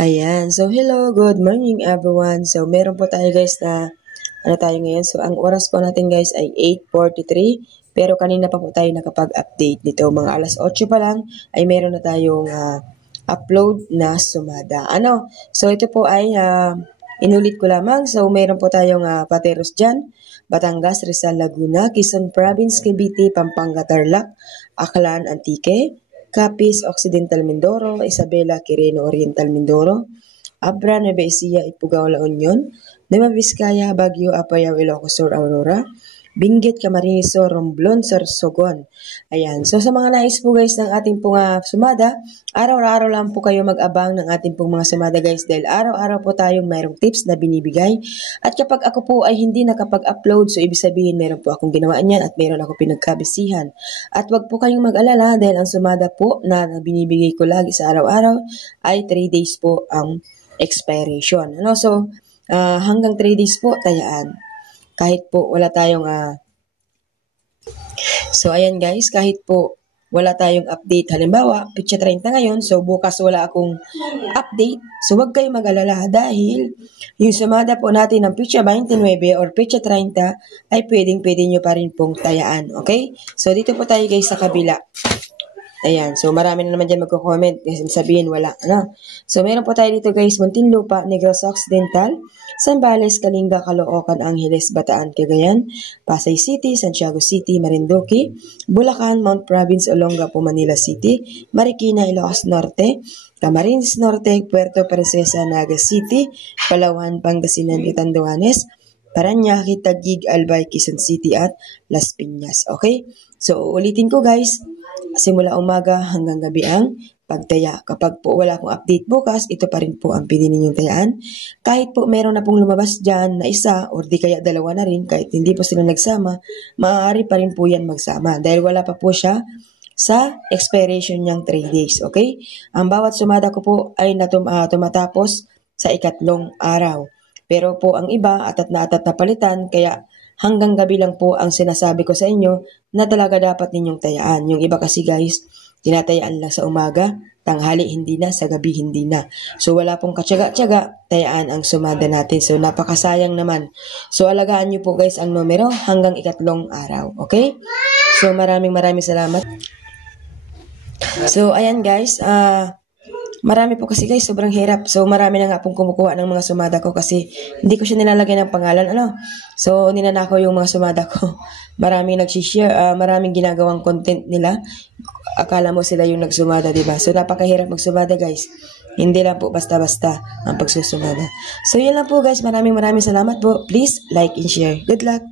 Ayan. So, hello. Good morning, everyone. So, meron po tayo guys na ano tayo ngayon. So, ang oras po natin guys ay 8:43. Pero kanina pa po tayo nakapag-update nito. Mga alas 8 pa lang ay meron na tayong upload na sumada. So, ito po ay inulit ko lamang. So, meron po tayong Pateros dyan. Batangas, Rizal, Laguna, Quezon Province, Cavite, Pampanga, Tarlac, Aklan, Antique, Capiz, Occidental Mindoro, Isabela, Quirino, Oriental Mindoro, Abra, Nueva Ecija, Ifugao, La Union, Nueva Vizcaya, Baguio, Apayao, Ilocos Sur, Aurora, Benguet, Camarines Sur, Romblon, Sorsogon. Ayan. So, sa mga nais po guys ng ating pong sumada, araw-araw lang po kayo mag-abang ng ating pong mga sumada guys dahil araw-araw po tayong mayroong tips na binibigay. At kapag ako po ay hindi nakapag-upload, so ibig sabihin meron po akong ginawa niyan at meron ako pinagkabisihan. At wag po kayong mag-alala dahil ang sumada po na binibigay ko lagi sa araw-araw ay 3 days po ang expiration. So, hanggang 3 days po, tayaan. Kahit po wala tayong so ayan guys, kahit po wala tayong update, halimbawa pitsa 30 ngayon, so bukas wala akong update, so wag kayong mag-alala dahil yung sumada po natin ng pitsa 29 or pitsa 30 ay pwede nyo pa rin pong tayaan, okay? So dito po tayo guys sa kabila. Ayan, so marami na naman dyan magko-comment kasi sabihin wala, So meron po tayo dito guys, Muntinlupa, Negros Occidental, Zambales, Kalinga, Caloocan, Angeles, Bataan, Cagayan, Pasay City, Santiago City, Marinduque, Bulacan, Mount Province, Olongapo, Manila City, Marikina, Ilocos Norte, Camarines Norte, Puerto Princesa, Naga City, Palawan, Pangasinan, Catanduanes, Parañaque, Taguig, Albay, Quezon City at Las Piñas. Okay? So ulitin ko guys, simula umaga hanggang gabi ang pagtaya. Kapag po wala akong update bukas, ito pa rin po ang pwede ninyong tayaan. Kahit po meron na pong lumabas dyan na isa or di kaya dalawa na rin, kahit hindi po sila nagsama, maaari pa rin po yan magsama dahil wala pa po siya sa expiration niyang 3 days. Okay? Ang bawat sumada ko po ay tumatapos sa 3 araw. Pero po ang iba, atat na palitan, kaya hanggang gabi lang po ang sinasabi ko sa inyo na talaga dapat ninyong tayaan. Yung iba kasi guys, tinatayaan lang sa umaga, tanghali hindi na, sa gabi hindi na. So wala pong katsaga-tsaga, tayaan ang sumada natin. So napakasayang naman. So alagaan nyo po guys ang numero hanggang 3 araw. Okay? So maraming salamat. So ayan guys, marami po kasi guys, sobrang hirap. So marami na nga pong kumukuha ng mga sumada ko kasi hindi ko siya nilalagay ng pangalan. So ninanakaw yung mga sumada ko. Maraming nagsishare, maraming ginagawang content nila. Akala mo sila yung nagsumada, diba? So napakahirap magsumada guys. Hindi lang po basta-basta ang pagsusumada. So yun lang po guys, maraming salamat po. Please like and share. Good luck!